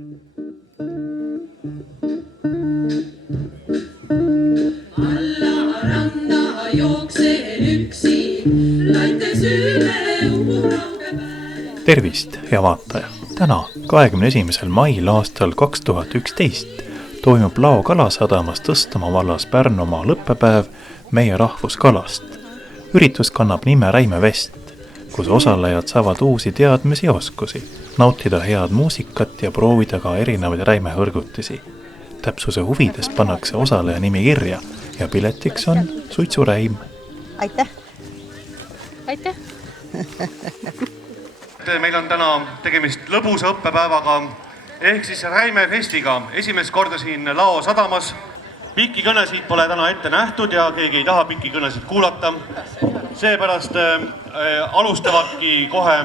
Alla ranna jookseen üksi, laites üle umurauge päev. Tervist, hea vaataja! Täna, 21. mail aastal 2011 toimub Lao kalasadamas Tõstamaa vallas Pärnumaa lõppepäev meie rahvuskalast. Üritus kannab nime Räimevest, kus osalejad saavad uusi teadmisi ja oskusi, nautida head muusikat ja proovida ka erinevaid räimehõrgutisi. Täpsuse huvides pannakse osaleja nimi kirja ja piletiks on suitsuräim. Aitäh! Aitäh! Meil on täna tegemist lõbusa õppepäevaga ehk siis Räimefestiga. Esimest korda siin Lao sadamas. Pikki kõnesid pole täna ette nähtud ja keegi ei taha pikki kõnesid kuulata. Seepärast alustavadki kohe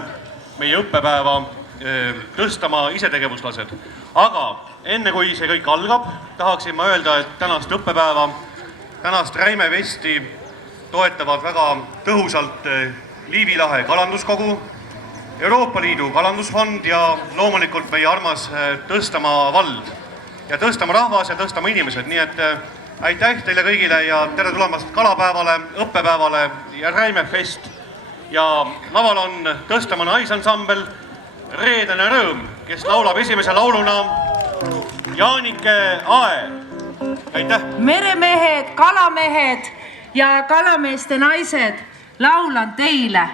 meie õppepäeva Tõstamaa isetegevuslased. Aga enne kui see kõik algab, tahaksin ma öelda, et tänast õppepäeva, tänast Räimefesti toetavad väga tõhusalt Liivi lahe kalanduskogu, Euroopa Liidu kalandusfond ja loomulikult meie armas Tõstamaa vald ja Tõstamaa rahvas ja Tõstamaa inimesed. Nii et aitäh teile kõigile ja tere tulemast kalapäevale, õppepäevale ja Räimefest. Ja laval on Tõstamaa naisansambel Reedene Rõõm, kes laulab esimese lauluna Jaanike Ae. Aitäh! Meremehed, kalamehed ja kalameeste naised, laulan teile.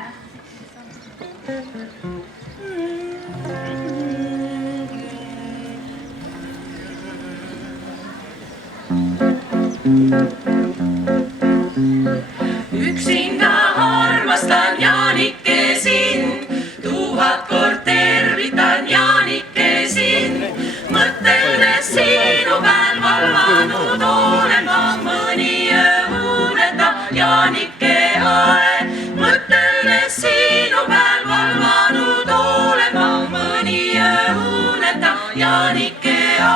Üksinda armastan Jaanike sind, 1000 kord tervitan Jaanike sind. Mõtteles sinu peal valvanud olema, mõni õuneta Jaanike Ae. Mõtteles sinu peal valvanud olema, mõni õuneta Jaanike Ae.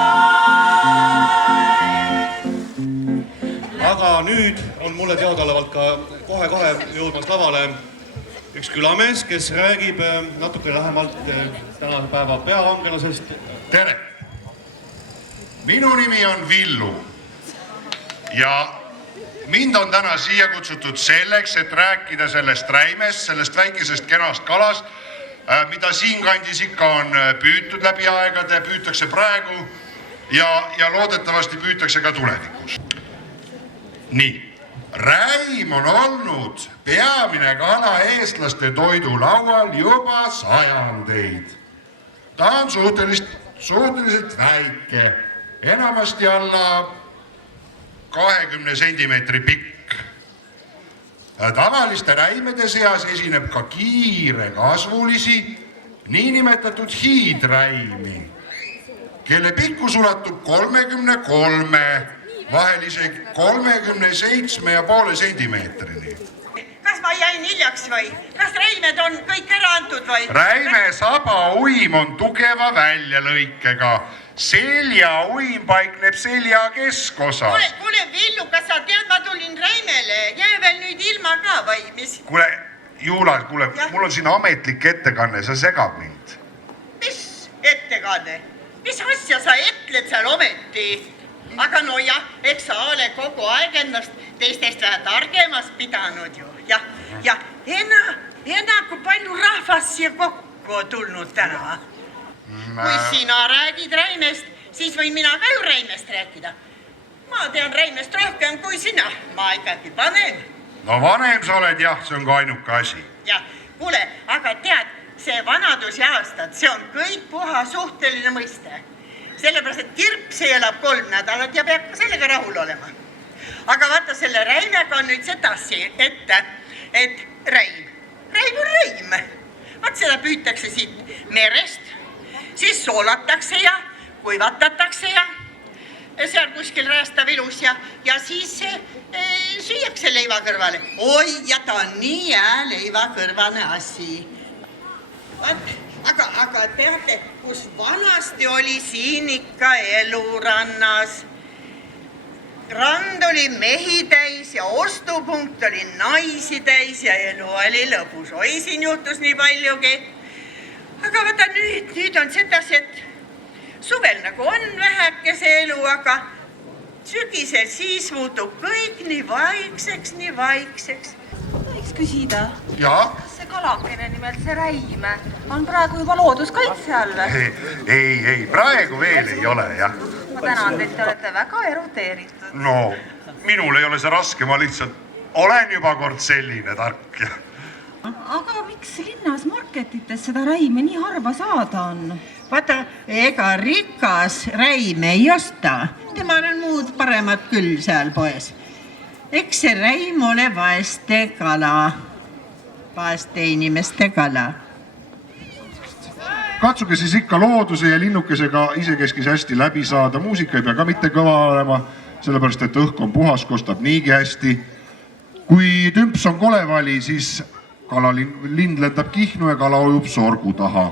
Aga nüüd on mulle teadaolevalt ka kohe jõudmas lavale üks külamees, kes räägib natuke lähemalt tänase päeva peavangelasest. Tere! Minu nimi on Villu ja mind on täna siia kutsutud selleks, et rääkida sellest räimest, sellest väikesest kenast kalast, mida siin kandis ikka on püütud läbi aegade, püütakse praegu ja loodetavasti püütakse ka tulevikus. Nii, räim on olnud peamine kala eestlaste toidulaual juba sajandeid. Ta on suhteliselt väike, enamasti alla 20 sentimeetri pikk. Tavaliste räimede seas esineb ka kiire kasvulisi, niinimetatud hiidräimi, kelle pikkus ulatub 33, vahel isegi 37,5 sentimeetrini. Kas ma jäin hiljaks või? Kas räimed on kõik ära antud või? Räime sabauim on tugeva väljalõikega. Seljauim paikneb selja keskosas. Kuule, Villu, kas sa tead, ma tulin räimele? Jää veel nüüd ilma ka või mis? Kuule, Juula, mul on siin ametlik ettekanne, sa segab mind. Mis ettekanne? Mis asja sa etled seal ometi? Aga no jah, eks sa ole kogu aeg ennast teistest vähe targemas pidanud ju. Ja enna kui palju rahvast siia kokku tulnud täna. Kui sina räägid räimest, siis võin mina ka ju räimest rääkida. Ma tean räimest rohkem kui sina, ma ikkagi vanem. No vanem sa oled jah, see on ka ainuke asi. Ja, kuule, aga tead, see vanadus ja aastad, see on kõik puha suhteline mõiste. Sellepärast, et kirps elab 3 nädalat ja peab ka sellega rahul olema. Aga vaata, selle räimega on nüüd sedasi ette, et räim on räim. Vaat seda püütakse siit merest, siis soolatakse ja kuivatatakse ja seal kuskil räästab ilus ja siis süüakse leiva kõrvale. Oi, ja ta on nii leiva kõrvane asi. Aga teate, kus vanasti oli siin ikka elurannas. Rand oli mehi täis ja ostupunkt oli naisi täis ja elu oli lõbus. Oi, siin juhtus nii paljugi. Aga vaata nüüd on sedasi, et suve praegu on vähekese elu, aga sügisel siis muutub kõik nii vaikseks, nii vaikseks. Võiks küsida, ja kas see kalakene nimelt see Räime on praegu juba looduskaitse all? ei, praegu veel ei ole, jah. Ma tänan teid, te olete väga eruteeritud. No, minul ei ole see raske, ma lihtsalt olen juba kord selline tark. Aga miks linnas marketites seda Räime nii harva saada on? Vaata, ega rikas Räime ei osta. Temal on muud paremad küll seal poes. Eks see Räim ole vaeste kala. Vaeste inimeste kala. Katsuge siis ikka looduse ja linnukesega isekeskis hästi läbi saada. Muusika ei pea ka mitte kõva olema, sellepärast et õhk on puhas, kostab niigi hästi. Kui tümps on kolevali, siis lind lendab Kihnu ja kala ujub sorgu taha.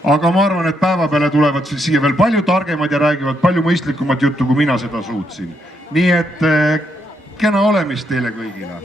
Aga ma arvan, et päeva peale tulevad siia veel palju targemad ja räägivad palju mõistlikumat juttu, kui mina seda suutsin. Nii et kena olemist teile kõigile.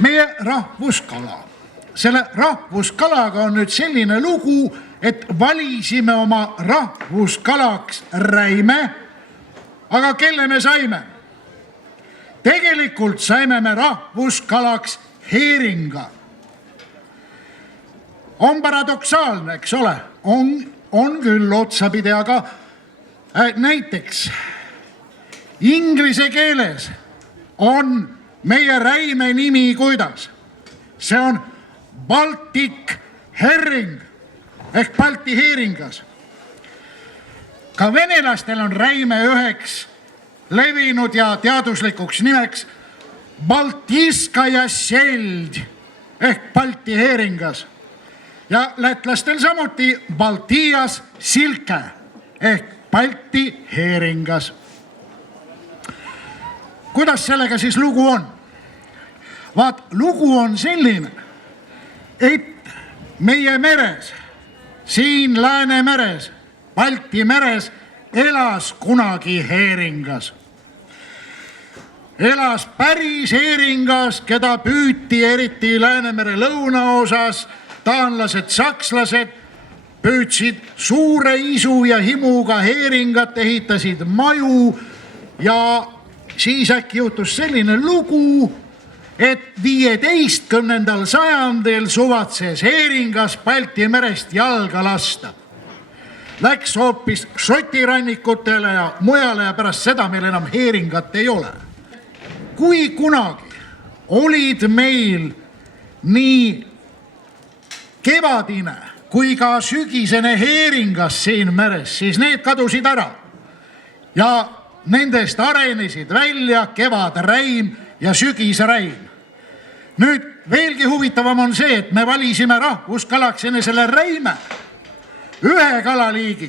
Meie rahvuskala. Selle rahvuskalaga on nüüd selline lugu, et valisime oma rahvuskalaks Räime, aga kelle me saime? Tegelikult saime me rahvuskalaks heeringa. On paradoksaalne, eks ole? On küll otsapidi, aga näiteks inglise keeles on meie Räime nimi kuidas? See on Baltic herring ehk Balti heeringas. Ka venelastel on Räime üheks levinud ja teaduslikuks nimeks Baltiskaja seld ehk Balti heeringas. Ja lätlastel samuti Baltias silke ehk Balti heeringas. Kuidas sellega siis lugu on? Vaat, lugu on selline, et meie meres, siin Läänemeres, Balti meres elas kunagi heeringas. Elas päris heeringas, keda püüti eriti Läänemere lõunaosas, taanlased, sakslased püüdsid suure isu ja himuga heeringat, ehitasid maju ja siis äkki juhtus selline lugu, et 15. sajandil suvatses heeringas Balti merest jalga lasta. Läks hoopis Šoti rannikutele ja mujale ja pärast seda meil enam heeringat ei ole. Kui kunagi olid meil nii kevadine kui ka sügisene heeringas siin meres, siis need kadusid ära ja nendest arenesid välja kevadräim ja sügisräim. Nüüd veelgi huvitavam on see, et me valisime rahvuskalaks enesele Räime, ühe kalaliigi,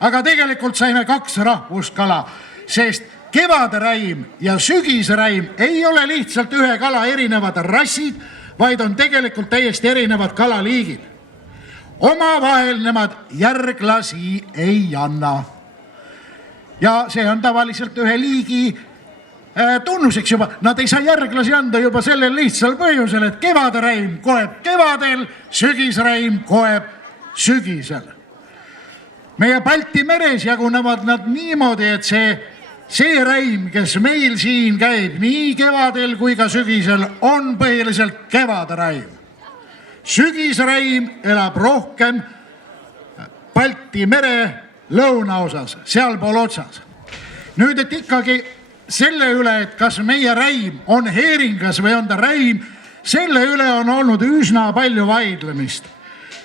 aga tegelikult saime 2 rahvuskala, sest kevadräim ja sügisräim ei ole lihtsalt ühe kala erinevad rassid, vaid on tegelikult täiesti erinevad kalaliigid. Omavahel nemad järglasi ei anna. Ja see on tavaliselt ühe liigi tunnuseks juba. Nad ei saa järglasi anda juba sellel lihtsal põhjusel, et kevadräim koeb kevadel, sügisräim koeb sügisel. Meie Balti meres jagunevad nad niimoodi, et see räim, kes meil siin käib nii kevadel kui ka sügisel, on põhiliselt kevadräim. Sügisräim elab rohkem Balti mere lõunaosas, sealpool otsas. Nüüd, et ikkagi selle üle, et kas meie räim on heeringas või on ta räim, selle üle on olnud üsna palju vaidlemist.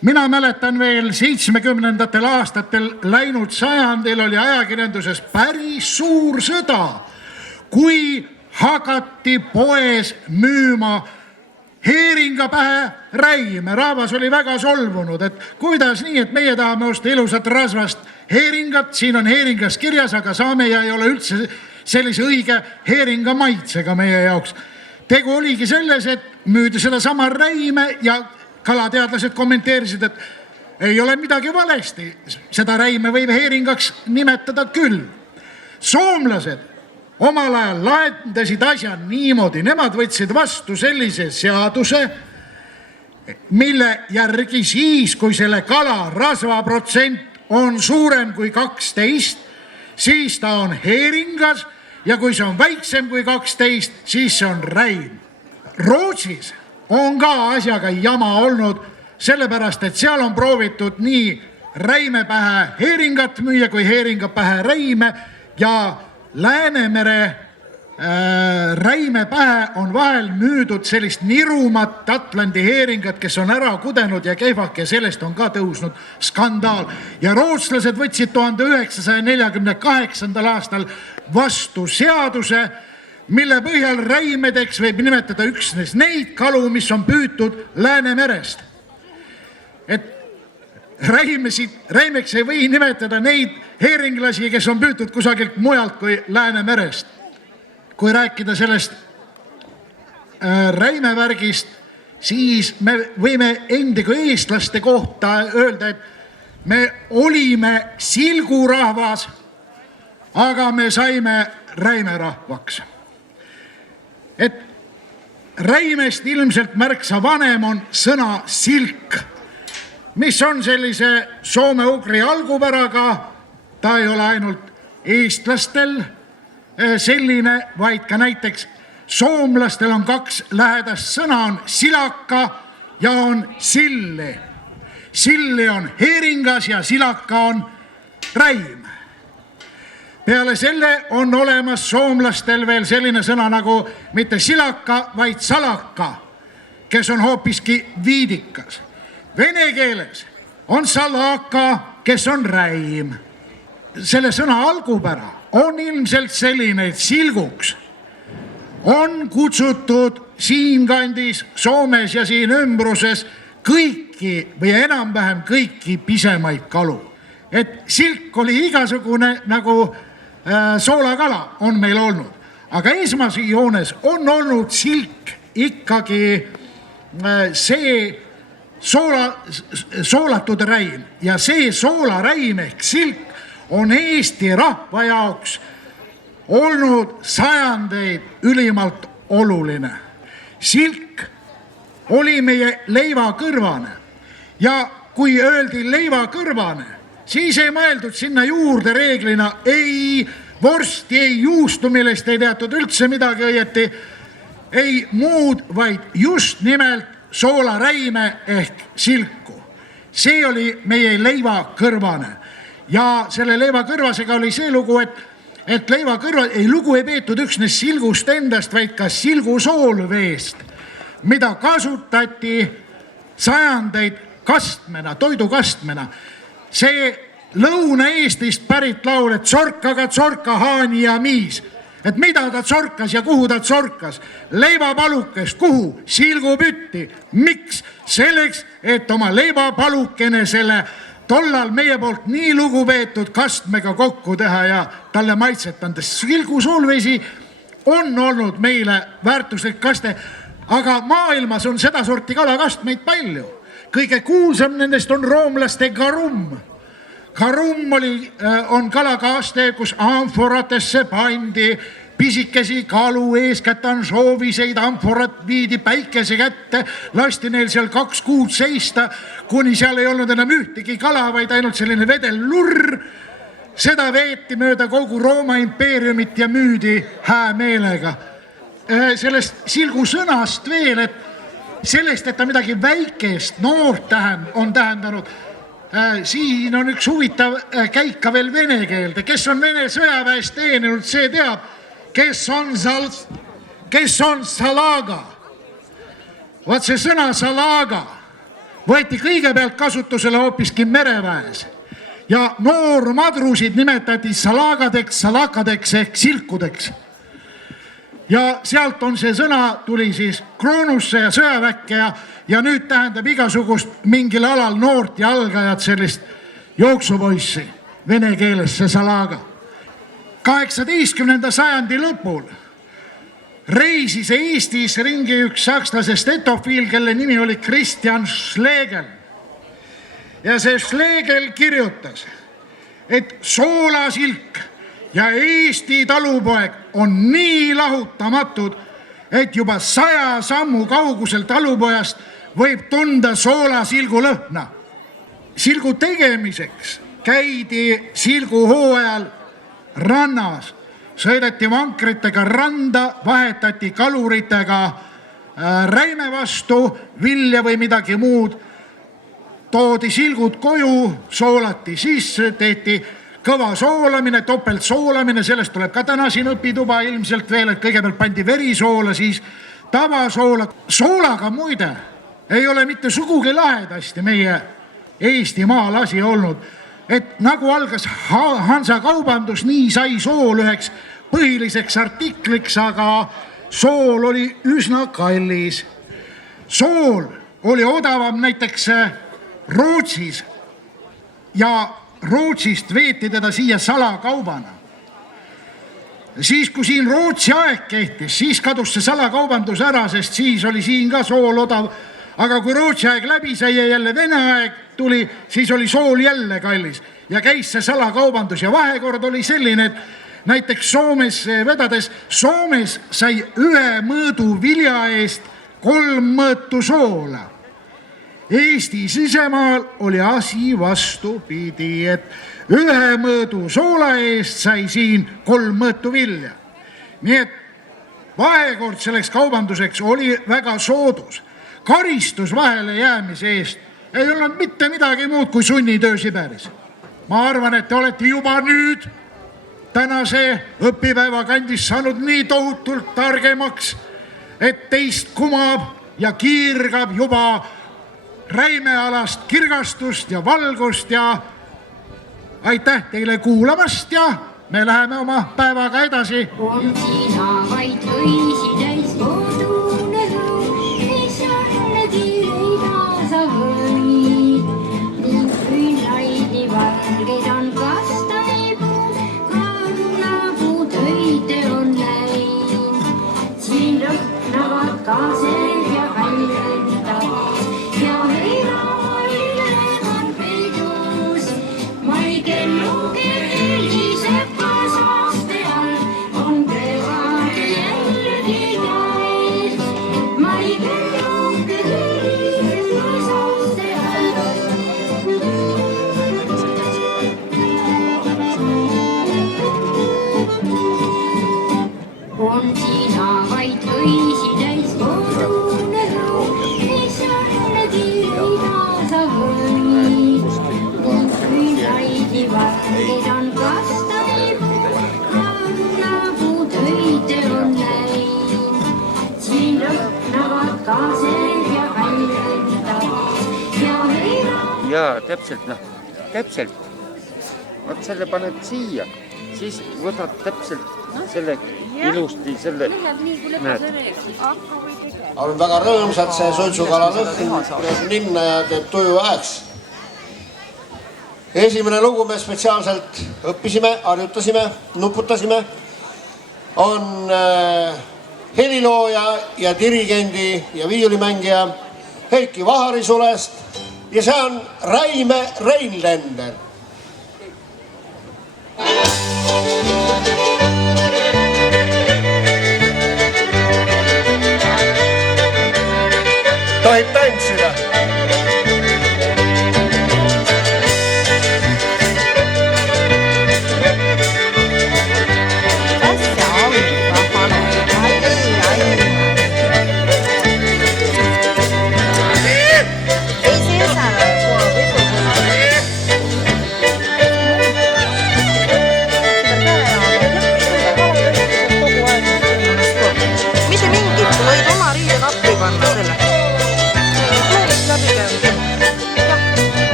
Mina mäletan veel 70. aastatel läinud sajandil oli ajakirjanduses päris suur sõda, kui hakati poes müüma heeringapähe räime. Rahvas oli väga solvunud, et kuidas nii, et meie tahame osta ilusat rasvast heeringat, siin on heeringas kirjas, aga saame ja ei ole üldse sellise õige heeringa maitsega meie jaoks. Tegu oligi selles, et müüdi seda sama räime ja kalateadlased kommenteerisid, et ei ole midagi valesti. Seda räime võib heeringaks nimetada küll. Soomlased omal ajal lahendasid asja niimoodi, nemad võtsid vastu sellise seaduse, mille järgi siis, kui selle kala rasvaprotsent on suurem kui 12, siis ta on heeringas ja kui see on väiksem kui 12, siis see on räim. Rootsis on ka asjaga jama olnud, sellepärast et seal on proovitud nii räimepähe heeringat müüa kui heeringapähe räime ja Läänemere räimepähe on vahel müüdud sellist nirumat Atlandi heeringat, kes on ära kudenud ja kehvak ja sellest on ka tõusnud skandaal. Ja rootslased võtsid 1948. aastal vastu seaduse, mille põhjal räimedeks võib nimetada üksnes neid kalu, mis on püütud Läänemerest. Et räimeks ei või nimetada neid heeringlasi, kes on püütud kusagilt mujalt kui Läänemerest. Kui rääkida sellest räimevärgist, siis me võime endi kui eestlaste kohta öelda, et me olime silgurahvas, aga me saime räimerahvaks. Et räimest ilmselt märksa vanem on sõna silk, mis on sellise soome-ugri algupäraga. Ta ei ole ainult eestlastel selline, vaid ka näiteks soomlastel on kaks lähedast sõna, on silaka ja on silli. Silli on heeringas ja silaka on räim. Peale selle on olemas soomlastel veel selline sõna nagu mitte silaka, vaid salaka, kes on hoopiski viidikas. Vene keeles on salaka, kes on räim. Selle sõna algupära on ilmselt selline, et silguks on kutsutud siinkandis Soomes ja siin ümbruses kõiki või enam-vähem kõiki pisemaid kalu. Et silk oli igasugune nagu soolakala on meil olnud, aga esmasjoones on olnud silk ikkagi see soolatud räim ja see soolaräim ehk silk on Eesti rahva jaoks olnud sajandeid ülimalt oluline. Silk oli meie leivakõrvane ja kui öeldi leivakõrvane, siis ei mõeldud sinna juurde reeglina ei vorsti, ei juustu, millest ei teatud üldse midagi õieti, ei muud, vaid just nimelt soolaräime ehk silku. See oli meie leivakõrvane ja selle leivakõrvasega oli see lugu, et lugu ei peetud üksnes silgust endast, vaid ka silgusoolveest, mida kasutati sajandeid kastmena, toidukastmena. See Lõuna-Eestist pärit laul, et tsorkaga tsorka haani ja miis. Et mida ta tsorkas ja kuhu ta tsorkas? Leivapalukest, kuhu? Silgupütti. Miks? Selleks, et oma leivapalukene selle tollal meie poolt nii lugupeetud kastmega kokku teha ja talle maitset andes. Silgusoolvesi on olnud meile väärtuslik kaste, aga maailmas on seda sorti kalakastmeid palju. Kõige kuulsam nendest on roomlaste garum. Garum on kalakaaste, kus amforatesse pandi pisikesi kalu, eeskätt ansooviseid, amforat viidi päikese kätte, lasti neil seal 2 kuud seista, kuni seal ei olnud enam ühtegi kala, vaid ainult selline vedel lurr. Seda veeti mööda kogu Rooma impeeriumit ja müüdi häämeelega. Sellest silgu sõnast veel, et sellest, et ta midagi väikest, noort on tähendanud. Siin on üks huvitav käik ka veel vene keelde. Kes on Vene sõjaväest teeninud, see teab, kes on salaga. Vaat see sõna salaga võeti kõigepealt kasutusele hoopiski mereväes ja noormadrusid nimetati salagadeks, salakadeks ehk silkudeks. ja sealt on see sõna, tuli siis kroonusse ja sõjaväkke ja nüüd tähendab igasugust mingil alal noort ja algajat sellist jooksupoissi, vene keeles see salaga. 18. sajandi lõpul reisis Eestis ringi üks sakslasest etofiil, kelle nimi oli Christian Schlegel. Ja see Schlegel kirjutas, et soolasilk ja Eesti talupoeg on nii lahutamatud, et juba 100 sammu kaugusel talupojast võib tunda soolasilgu lõhna. Silgu tegemiseks käidi silguhooajal rannas, sõideti vankritega randa, vahetati kaluritega räime vastu, vilja või midagi muud, toodi silgud koju, soolati sisse, tehti kõva soolamine, topelt soolamine, sellest tuleb ka täna siin õpituba ilmselt veel, et kõigepealt pandi verisoola, siis tavasoola. Soolaga muide ei ole mitte sugugi lahedasti meie Eestimaal asi olnud, et nagu algas Hansa kaubandus, nii sai sool üheks põhiliseks artikliks, aga sool oli üsna kallis. Sool oli odavam näiteks Rootsis ja Rootsist veeti teda siia salakaubana. Siis kui siin Rootsi aeg kehtis, siis kadus see salakaubandus ära, sest siis oli siin ka sool odav. Aga kui Rootsi aeg läbi sai ja jälle Vene aeg tuli, siis oli sool jälle kallis ja käis see salakaubandus ja vahekord oli selline, et näiteks Soomes vedades, Soomes sai 1 mõõdu vilja eest 3 mõõtu soola. Eesti sisemaal oli asi vastupidi, et 1 mõõdu soola eest sai siin 3 mõõtu vilja. Nii et vahekord selleks kaubanduseks oli väga soodus. Karistus vahele jäämise eest ei olnud mitte midagi muud kui sunnitöö Siberis. Ma arvan, et te olete juba nüüd tänase õpipäeva kandis saanud nii tohutult targemaks, et teist kumab ja kiirgab juba räimealast kirgastust ja valgust ja aitäh teile kuulamast ja me läheme oma päevaga edasi. On sina vaid õisi täis kodune rõõm, mis jällegi leida sa võid. Ning küünlaid nii valgeid on kastanipuu, karunapuu töide on läinud. Siin lõhnavad kaased ja väljendavad. On sina vaid õisi täis kodune rõõm, mis jällegi leida sa võid. Ning küünlaid nii valgeid on kastanipuu, karunapuu töide on läinud. Siin lõhnavad kaased ja väljendavad ja heina. Jaa, täpselt. Vot selle paned siia, siis võtad täpselt selle ilusti selle näed. On väga rõõmsad see suitsukala lõhn minna ja teeb tuju väheks. Esimene lugu me spetsiaalselt õppisime, harjutasime, nuputasime, on helilooja ja dirigendi ja viiulimängija Heiki Vaharisulest ja see on Räime Reinländer. Tohib tantsida.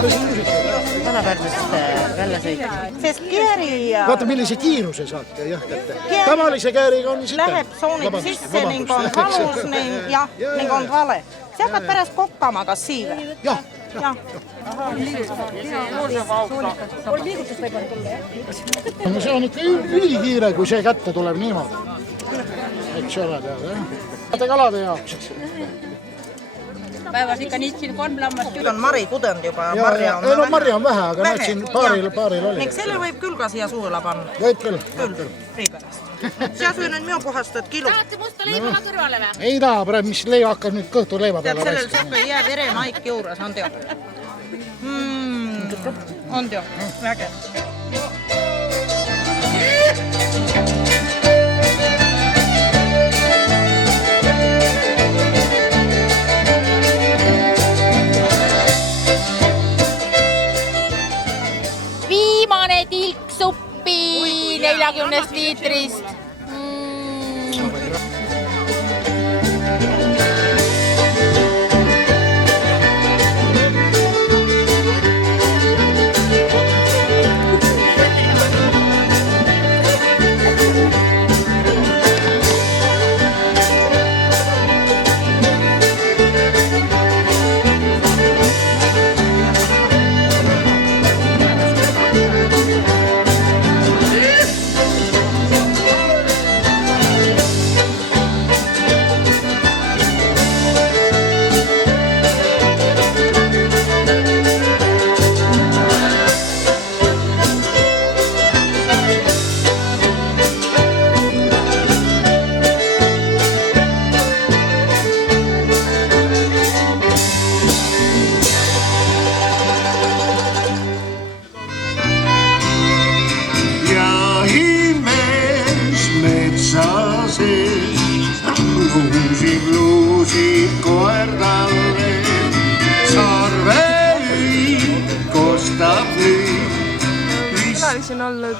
Vana-Pärnust välja sõita. Sest kääri ja... Vaata, millise kiiruse saate, jah, kätte. Tavalise kääriga on sitem. Läheb soonid sisse ning on valus ning on vale. See hakkad pärast kokkama, kas siive? Jah. See on ikka ülikiire, kui see kätte tuleb niimoodi. Eks ole teada, jah. Kalade jaoks. Päevas ikka niid siin 3 lammast. Nüüd on Mari kudend juba. Marja on vähe, aga näed siin paaril oli. Ning selle võib küll ka siia suula panna. Võib küll. Rii pärast. Siia söön nüüd minu puhastad kilo. Tahate musta leibala kõrvale või? Ei taha, praegu mis leiva hakkab nüüd kõhtu leiva peale. Sellel säppe jää veremaik juures, on teo. On teo, väge. Viimane tilk suppi 40 liitrist. On olnud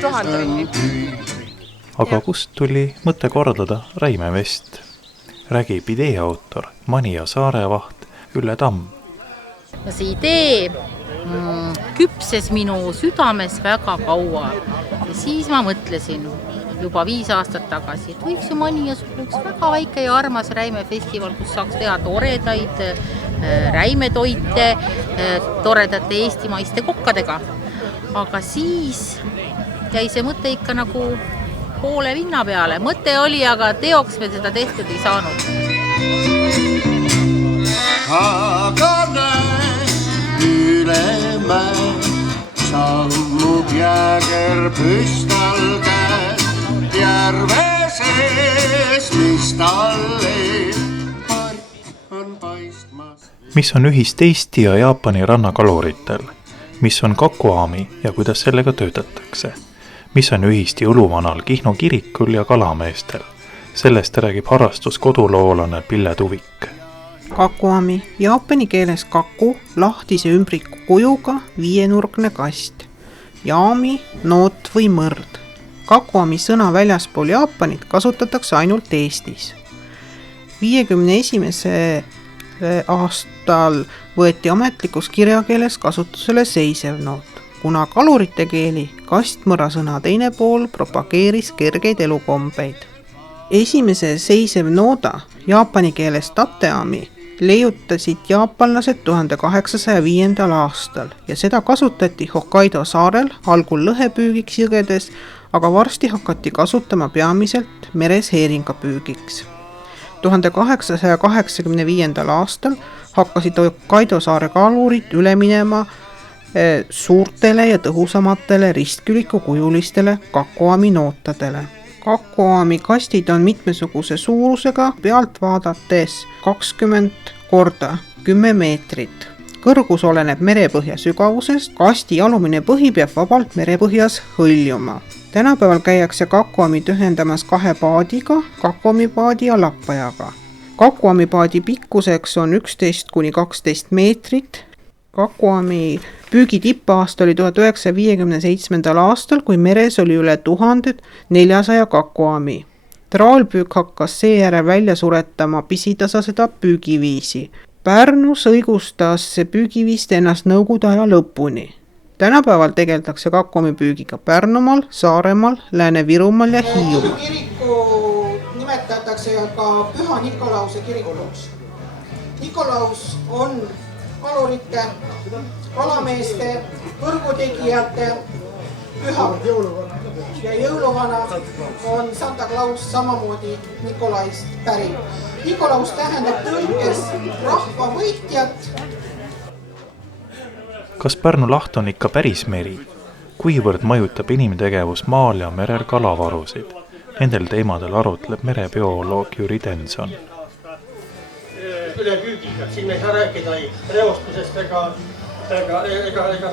1000 aga kust tuli mõte korraldada Räimevest? Räägib idee autor Manija Saarevaht Ülle Tamm. See idee küpses minu südames väga kaua ja siis ma mõtlesin juba 5 aastat tagasi, et võiks ju Manijas üks väga väike ja armas räimefestival, kus saaks teha toredaid räimetoite toredate eestimaiste kokkadega. Aga siis jäi see mõte ikka nagu poole vinna peale. Mõte oli, aga teoks me seda tehtud ei saanud. Aga näe ülemäe sammub jääger püstal käed järve sees, mis talle on paistmas. Mis on ühist Eesti ja Jaapani rannakaluritel? Mis on kakuaami ja kuidas sellega töötatakse? Mis on ühist jõuluvanal Kihnu kirikul ja kalameestel? Sellest räägib harrastuskoduloolane Pille Tuvik. Kakuami, jaapani keeles kaku, lahtise ümbriku kujuga 5-nurgne kast. Jaami, noot või mõrd. Kakuami sõna väljaspool Jaapanit kasutatakse ainult Eestis. 51. aastal võeti ametlikus kirjakeeles kasutusele seisev noot, kuna kalurite keeli kastmõrasõna teine pool propageeris kergeid elukombeid. Esimese seisev nooda, jaapani keeles tateami, leiutasid jaapanlased 1805. aastal ja seda kasutati Hokkaido saarel algul lõhepüügiks jõgedes, aga varsti hakati kasutama peamiselt meres heeringapüügiks. 1885. aastal hakkasid Hokkaido saare kalurid üle minema suurtele ja tõhusamatele ristkülikukujulistele kakuami nootadele. Kakuami kastid on mitmesuguse suurusega, pealt vaadates 20 × 10 meetrit. Kõrgus oleneb merepõhja sügavusest, kasti alumine põhi peab vabalt merepõhjas hõljuma. Tänapäeval käiakse kakuamid ühendamas 2 paadiga, kakuamipaadi ja lappajaga. Kakuamipaadi pikkuseks on 11–12 meetrit. Kakuami püügi tippaasta oli 1957. aastal, kui meres oli üle 1400 kakuami. Traalpüük hakkas seejärel välja suretama pisitasaseda püügiviisi. Pärnus õigustas püügivist ennast nõukogude aja lõpuni. Tänapäeval tegeldakse kakkuamipüügiga Pärnumaal, Saaremaal, Lääne-Virumaal ja Hiiumaal. Kiriku nimetatakse ka Püha Nikolause kirikuks. Nikolaus on kalurite, kalameeste, võrgutegijate püha ja jõuluvana on Santa Claus samamoodi Nikolaist pärit. Nikolaus tähendab tõlkes rahva võitjat. Kas Pärnu laht on ikka päris meri? Kuivõrd mõjutab inimtegevus maal ja merel kalavarusid? Nendel teemadel arutleb merebioloog Jüri Denson. Ülepüügiga, siin me ei saa rääkida reostusest ega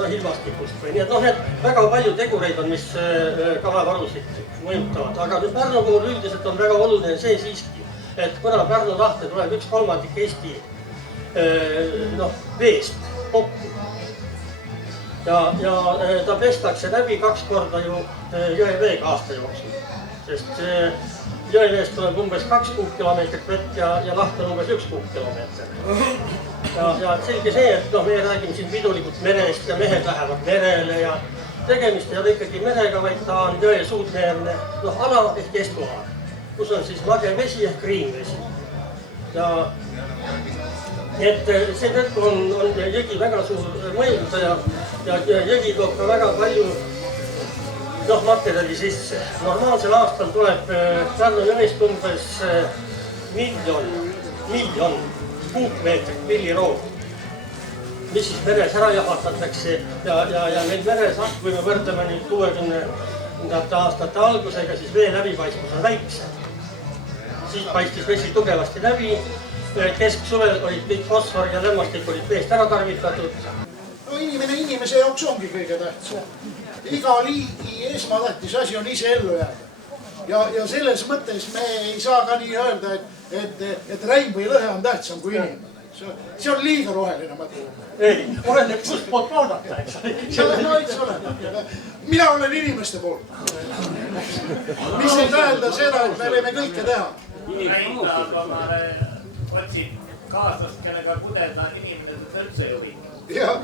ilmastikust. Nii et need väga palju tegureid on, mis kalavarusid mõjutavad. Aga Pärnu puhul üldiselt on väga oluline see siiski, et kuna Pärnu lahte tuleb 1/3 Eesti veest kokku ja ta pestakse läbi 2 korda ju jõeveega aasta jooksul, sest jõeveest tuleb umbes 2 kuupkilomeetrit vett ja laht on umbes 1 kuupkilomeeter. Ja selge see, et meie räägime siin pidulikult merest ja mehed lähevad merele ja tegemist ei ole ikkagi merega, vaid ta on jõe suudmeerne ala ehk estuaar, kus on siis lage vesi ehk kriinvesi. Et seetõttu on jõgi väga suur mõjutaja ja jõgi toob ka väga palju materjali sisse. Normaalsel aastal tuleb Pärnu jõest umbes miljon kuupmeetrit pilliroogi, mis siis meres ära jahatatakse ja meil meres, kui me võrdleme nüüd 60. aastate algusega, siis vee läbipaistvus on väiksem. Siis paistis vesi tugevasti läbi, kesksuvel olid kõik fosfor ja lämmastik olid veest ära tarvitatud. Inimene inimese jaoks ongi kõige tähtsam. Iga liigi esmatähtis asi on ise ellu jääda. Ja selles mõttes me ei saa ka nii öelda, et räim või lõhe on tähtsam kui inimene. See on liiga roheline mõte. Ei, oleneb kust poolt vaadata, eks. Mina olen inimeste poolt. Mis ei tähenda seda, et me võime kõike teha. Otsid kaaslast, kellega kudeda inimene seda üldse juhi. Jah,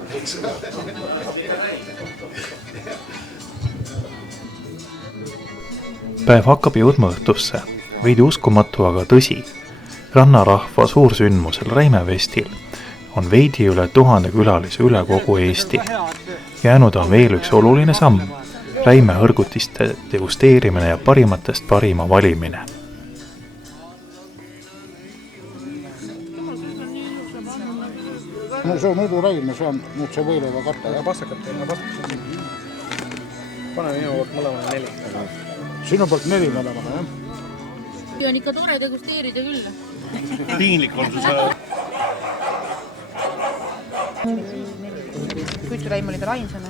Päev hakkab jõudma õhtusse. Veidi uskumatu, aga tõsi. Rannarahva suursündmusel Räimefestil on veidi üle 1000 külalise üle kogu Eesti. Jäänud on veel üks oluline samm. Räime hõrgutiste degusteerimine ja parimatest parima valimine. No see on eduräim ja see on nüüd see võileiva katte. Ja pastakat. Pane minu poolt mõlemale 4. Sinu poolt 4 mõlemale, jah? Ja on ikka tore degusteerida küll. Piinlik on see. Kütüräim oli veel ainsana.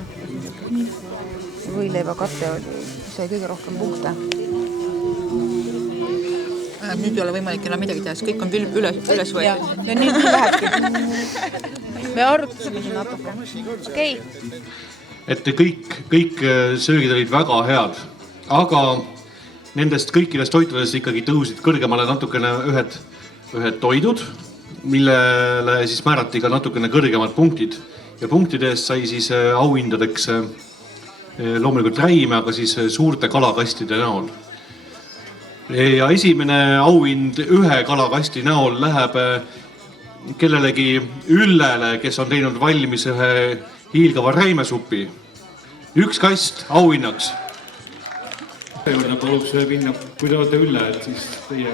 Võileiva katte sai kõige rohkem punkte. Nüüd ei ole võimalik enam midagi teha, kõik on üles võetud. Ja nüüd lähebki. Me arutasime siin natuke. Okei. Et kõik söögid olid väga head, aga nendest kõikidest toitudest ikkagi tõusid kõrgemale natukene ühed toidud, millele siis määrati ka natukene kõrgemad punktid. Ja punktide eest sai siis auhindadeks loomulikult räime, aga siis suurte kalakastide näol. Ja esimene auhind ühe kalakasti näol läheb kellelegi Üllele, kes on teinud valmis ühe hiilgava räimesupi. 1 kast auhinnaks. Paluks minna, kui te olete Ülle, et siis teie.